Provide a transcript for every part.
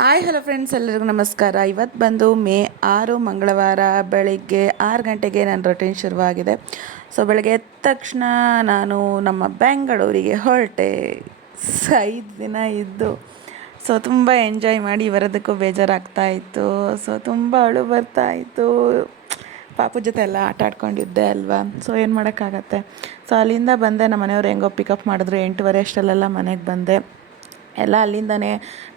Hi hello friends, ಎಲ್ಲರಿಗೂ ನಮಸ್ಕಾರ. ಇವತ್ತು ಬಂದು ಮೇ 6 ಮಂಗಳವಾರ ಬೆಳಿಗ್ಗೆ 6 ಗಂಟೆಗೆ ನನ್ನ ರೊಟೀನ್ ಶುರುವಾಗಿದೆ. ಸೊ ಬೆಳಗ್ಗೆ ಎದ್ದ ತಕ್ಷಣ ನಾನು ನಮ್ಮ ಬೆಂಗಳೂರಿಗೆ ಹೊರಟೆ. 5 ದಿನ ಇದ್ದು ತುಂಬ ಎಂಜಾಯ್ ಮಾಡಿ ಬರೋದಕ್ಕೂ ಬೇಜಾರಾಗ್ತಾಯಿತ್ತು. ತುಂಬ ಅಳು ಬರ್ತಾಯಿತ್ತು. ಪಾಪು ಜೊತೆ ಎಲ್ಲ ಆಟ ಆಡ್ಕೊಂಡಿದ್ದೆ ಅಲ್ವಾ. ಏನು ಮಾಡೋಕ್ಕಾಗತ್ತೆ. ಅಲ್ಲಿಂದ ಬಂದೆ. ನಮ್ಮ ಮನೆಯವ್ರು ಹೆಂಗೋ ಪಿಕಪ್ ಮಾಡಿದ್ರು. 8:15 ಅಷ್ಟರಲ್ಲೆಲ್ಲ ಮನೆಗೆ ಬಂದೆ. ಎಲ್ಲ ಅಲ್ಲಿಂದನೇ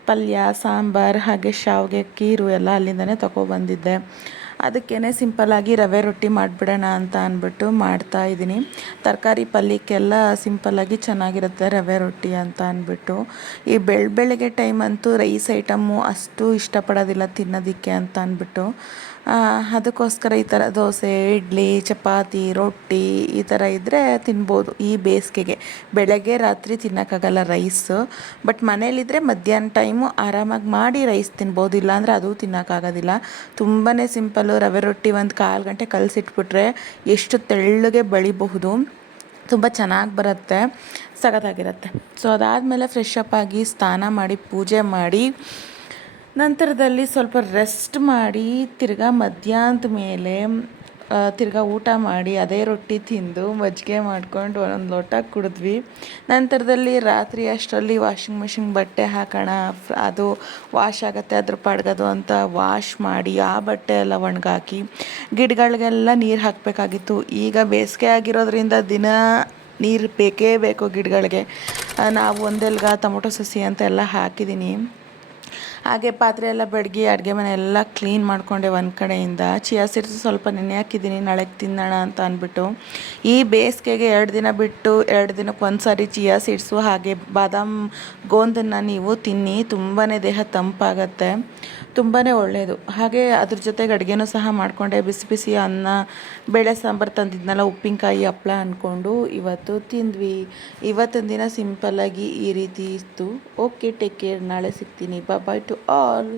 ಪಲ್ಯ, ಸಾಂಬಾರು, ಹಾಗೆ ಶಾವಿಗೆ, ಖೀರು ಎಲ್ಲ ಅಲ್ಲಿಂದನೇ ತೊಗೊಬಂದಿದ್ದೆ. ಅದಕ್ಕೇ ಸಿಂಪಲ್ಲಾಗಿ ರವೆ ರೊಟ್ಟಿ ಮಾಡಿಬಿಡೋಣ ಅಂತ ಅಂದ್ಬಿಟ್ಟು ಮಾಡ್ತಾಯಿದ್ದೀನಿ. ತರಕಾರಿ ಪಲ್ಯಕ್ಕೆಲ್ಲ ಸಿಂಪಲ್ಲಾಗಿ ಚೆನ್ನಾಗಿರುತ್ತೆ ರವೆ ರೊಟ್ಟಿ ಅಂತ ಅಂದ್ಬಿಟ್ಟು. ಈ ಬೆಳಗ್ಗೆ ಟೈಮ್ ಅಂತೂ ರೈಸ್ ಐಟಮ್ಮು ಅಷ್ಟು ಇಷ್ಟಪಡೋದಿಲ್ಲ ತಿನ್ನೋದಕ್ಕೆ ಅಂತ ಅಂದ್ಬಿಟ್ಟು, ಅದಕ್ಕೋಸ್ಕರ ಈ ಥರ ದೋಸೆ, ಇಡ್ಲಿ, ಚಪಾತಿ, ರೊಟ್ಟಿ ಈ ಥರ ಇದ್ದರೆ ತಿನ್ಬೋದು. ಈ ಬೇಸಿಗೆಗೆ ಬೆಳಗ್ಗೆ ರಾತ್ರಿ ತಿನ್ನೋಕ್ಕಾಗಲ್ಲ ರೈಸು. ಬಟ್ ಮನೇಲಿದ್ದರೆ ಮಧ್ಯಾಹ್ನ ಟೈಮು ಆರಾಮಾಗಿ ಮಾಡಿ ರೈಸ್ ತಿನ್ಬೋದು. ಇಲ್ಲಾಂದರೆ ಅದು ತಿನ್ನೋಕ್ಕಾಗೋದಿಲ್ಲ. ತುಂಬಾ ಸಿಂಪಲ್ಲು. ರವೆ ರೊಟ್ಟಿ ಒಂದು 1/4 ಗಂಟೆ ಕಲಸಿಟ್ಬಿಟ್ರೆ ಎಷ್ಟು ತೆಳ್ಳಗೆ ಬಳಿಬಹುದು. ತುಂಬ ಚೆನ್ನಾಗಿ ಬರುತ್ತೆ, ಸಖತ್ತಾಗಿರುತ್ತೆ. ಅದಾದಮೇಲೆ ಫ್ರೆಶ್ ಅಪ್ ಆಗಿ ಸ್ನಾನ ಮಾಡಿ ಪೂಜೆ ಮಾಡಿ ನಂತರದಲ್ಲಿ ಸ್ವಲ್ಪ ರೆಸ್ಟ್ ಮಾಡಿ ತಿರ್ಗಾ ಮಧ್ಯಾಹ್ನದ ಮೇಲೆ ತಿರ್ಗಾ ಊಟ ಮಾಡಿ ಅದೇ ರೊಟ್ಟಿ ತಿಂದು ಮಜ್ಜಿಗೆ ಮಾಡ್ಕೊಂಡು ಒಂದೊಂದು ಲೋಟ ಕುಡಿದ್ವಿ. ನಂತರದಲ್ಲಿ ರಾತ್ರಿ ಅಷ್ಟರಲ್ಲಿ ವಾಷಿಂಗ್ ಮಿಷಿನ್ ಬಟ್ಟೆ ಹಾಕೋಣ, ಅದು ವಾಶ್ ಆಗುತ್ತೆ ಅದ್ರ ಪಾಡ್ಗದು ಅಂತ ವಾಶ್ ಮಾಡಿ ಆ ಬಟ್ಟೆ ಎಲ್ಲ ಒಣಗಾಕಿ ಗಿಡಗಳಿಗೆಲ್ಲ ನೀರು ಹಾಕಬೇಕಾಗಿತ್ತು. ಈಗ ಬೇಸಿಗೆ ಆಗಿರೋದ್ರಿಂದ ದಿನ ನೀರು ಬೇಕೇ ಬೇಕು ಗಿಡಗಳಿಗೆ. ನಾವು ಒಂದೆಲ್ಗ ಟೊಮೊಟೊ ಸಸಿ ಅಂತ ಎಲ್ಲ ಹಾಕಿದ್ದೀನಿ. ಹಾಗೆ ಪಾತ್ರೆ ಎಲ್ಲ ಬಡ್ಗಿ ಅಡುಗೆ ಮನೆ ಎಲ್ಲ ಕ್ಲೀನ್ ಮಾಡಿಕೊಂಡೆ ಒಂದು ಕಡೆಯಿಂದ. ಚಿಯಾ ಸೀಡ್ಸ್ ಸ್ವಲ್ಪ ನೆನೆ ಹಾಕಿದ್ದೀನಿ ನಾಳೆಗೆ ತಿನ್ನೋಣ ಅಂತ ಅಂದ್ಬಿಟ್ಟು. ಈ ಬೇಸಿಗೆಗೆ 2 ದಿನ ಬಿಟ್ಟು 2 ದಿನಕ್ಕೆ ಒಂದು ಸಾರಿ ಚಿಯಾ ಸೀಡ್ಸು ಹಾಗೆ ಬಾದಾಮ್ ಗೋಂದನ್ನು ನೀವು ತಿನ್ನಿ. ತುಂಬಾ ದೇಹ ತಂಪಾಗತ್ತೆ, ತುಂಬಾ ಒಳ್ಳೆಯದು. ಹಾಗೆ ಅದ್ರ ಜೊತೆಗೆ ಅಡುಗೆನೂ ಸಹ ಮಾಡಿಕೊಂಡೆ. ಬಿಸಿ ಬಿಸಿ ಅನ್ನ, ಬೇಳೆ ಸಾಂಬಾರು ತಂದಿದ್ನಲ್ಲ, ಉಪ್ಪಿನಕಾಯಿ, ಹಪ್ಳ ಅಂದ್ಕೊಂಡು ಇವತ್ತು ತಿಂದ್ವಿ. ಇವತ್ತಿನ ದಿನ ಸಿಂಪಲ್ಲಾಗಿ ಈ ರೀತಿ ಇತ್ತು. Okay, take care. ನಾಳೆ ಸಿಗ್ತೀನಿ. ಬಾಯ್ ಟು ಆಲ್.